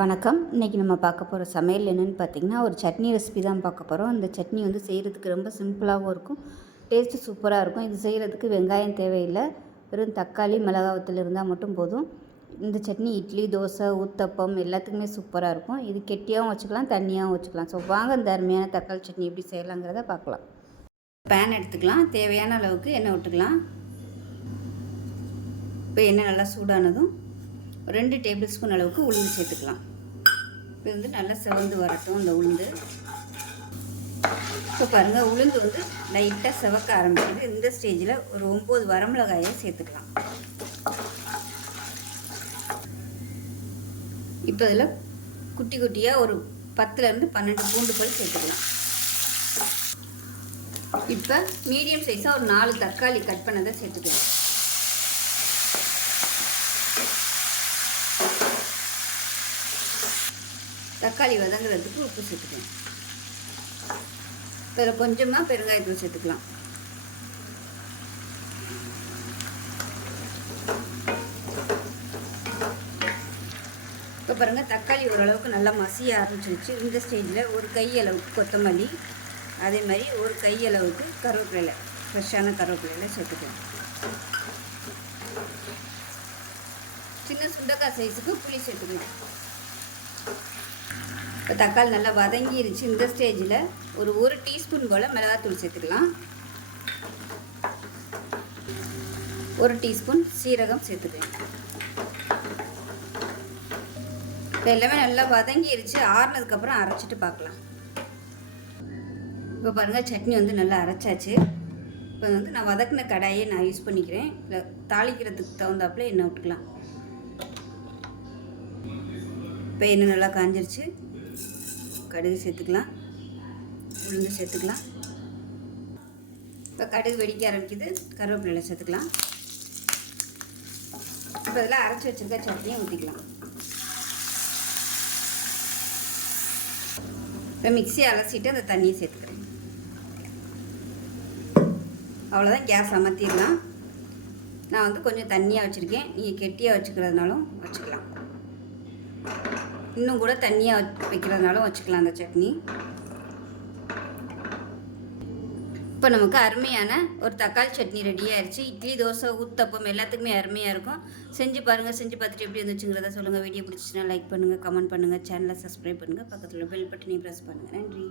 வணக்கம். இன்றைக்கி நம்ம பார்க்க போகிற சமையல் என்னென்னு பார்த்தீங்கன்னா ஒரு சட்னி ரெசிபி தான் பார்க்க போகிறோம் அந்த சட்னி வந்து செய்கிறதுக்கு ரொம்ப சிம்பிளாகவும் இருக்கும். டேஸ்ட்டு சூப்பராக இருக்கும். இது செய்கிறதுக்கு வெங்காயம் தேவையில்லை. வெறும் தக்காளி மிளகாவத்தில் இருந்தால் மட்டும் போதும். இந்த சட்னி இட்லி தோசை ஊத்தப்பம் எல்லாத்துக்குமே சூப்பராக இருக்கும். இது கெட்டியாகவும் வச்சுக்கலாம் தண்ணியாகவும் வச்சுக்கலாம். ஸோ வாங்க இந்த அருமையான தக்காளி சட்னி எப்படி செய்யலாங்கிறத பார்க்கலாம். பேன் எடுத்துக்கலாம். தேவையான அளவுக்கு எண்ணெய் விட்டுக்கலாம். இப்போ எண்ணெய் நல்லா சூடானதும் ரெண்டு டேபிள் ஸ்பூன் அளவுக்கு உளுந்து சேர்த்துக்கலாம். இப்போ வந்து நல்லா செவந்து வரட்டும் இந்த உளுந்து. இப்போ பாருங்கள் உளுந்து வந்து லைட்டாக செவக்க ஆரம்பிக்குது. இந்த ஸ்டேஜில் ஒரு ஒம்பது வரமிளகாயை சேர்த்துக்கலாம். இப்போ இதில் குட்டி குட்டியாக ஒரு பத்துலேருந்து பன்னெண்டு பூண்டு பல் சேர்த்துக்கலாம். இப்போ மீடியம் சைஸாக ஒரு நாலு தக்காளி கட் பண்ணதை சேர்த்துக்கலாம். தக்காளி வதங்குறதுக்கு உப்பு சேர்த்துக்கலாம். இப்போ கொஞ்சமாக பெருங்காயத்தூள் சேர்த்துக்கலாம். இப்போ பாருங்கள் தக்காளி ஓரளவுக்கு நல்லா மசிய ஆரம்பிச்சிருச்சு. இந்த ஸ்டேஜில் ஒரு கை அளவுக்கு கொத்தமல்லி அதே மாதிரி ஒரு கை அளவுக்கு கருவேப்பிலை ஃப்ரெஷ்ஷான கருவேப்பிலையில சேர்த்துக்கலாம். சின்ன சுண்டக்காய் சைஸுக்கு புளி சேர்த்துக்கலாம். இப்போ தக்காளி நல்லா வதங்கிருச்சு. இந்த ஸ்டேஜில் ஒரு ஒரு டீஸ்பூன் போல் மிளகாத்தூள் சேர்த்துக்கலாம். ஒரு டீஸ்பூன் சீரகம் சேர்த்துக்கலாம். இப்போ எல்லாமே நல்லா வதங்கிருச்சு. ஆறுனதுக்கப்புறம் அரைச்சிட்டு பார்க்கலாம். இப்போ பாருங்கள் சட்னி வந்து நல்லா அரைச்சாச்சு. இப்போ வந்து நான் வதக்கின கடாயை நான் யூஸ் பண்ணிக்கிறேன். இல்லை தாளிக்கிறதுக்கு தகுந்தாப்புல எண்ணெய் விட்டுக்கலாம். இப்போ எண்ணெய் நல்லா காஞ்சிருச்சு. கடுகு சேர்த்துக்கலாம். உளுந்து சேர்த்துக்கலாம். இப்போ கடுகு வெடிக்க ஆரம்பிக்குது. கருவேப்பிலை சேர்த்துக்கலாம். இப்போ இதெல்லாம் அரைச்சி வச்சுருக்க சட்னியை ஊற்றிக்கலாம். இப்போ மிக்சியை அலசிட்டு அந்த தண்ணியை சேர்த்துக்கிறேன். அவ்வளோதான் கேஸ் அமர்த்திடலாம். நான் வந்து கொஞ்சம் தண்ணியாக வச்சுருக்கேன். நீங்கள் கெட்டியாக வச்சுக்கிறதுனாலும் வச்சுக்கலாம். இன்னும் கூட தண்ணியாக வைக்கிறதுனாலும் வச்சுக்கலாம் அந்த சட்னி. இப்போ நமக்கு அருமையான ஒரு தக்காளி சட்னி ரெடி ஆயிடுச்சு இட்லி தோசை ஊத்தப்பம் எல்லாத்துக்குமே அருமையாக இருக்கும். செஞ்சு பாருங்கள் செஞ்சு பார்த்துட்டு எப்படி இருந்துச்சுங்கிறத சொல்லுங்கள் வீடியோ பிடிச்சிச்சுன்னா லைக் பண்ணுங்கள் கமெண்ட் பண்ணுங்கள் சேனலை சப்ஸ்கிரைப் பண்ணுங்கள் பக்கத்தில் பெல் பட்டனையும் ப்ரெஸ் பண்ணுங்கள் நன்றி.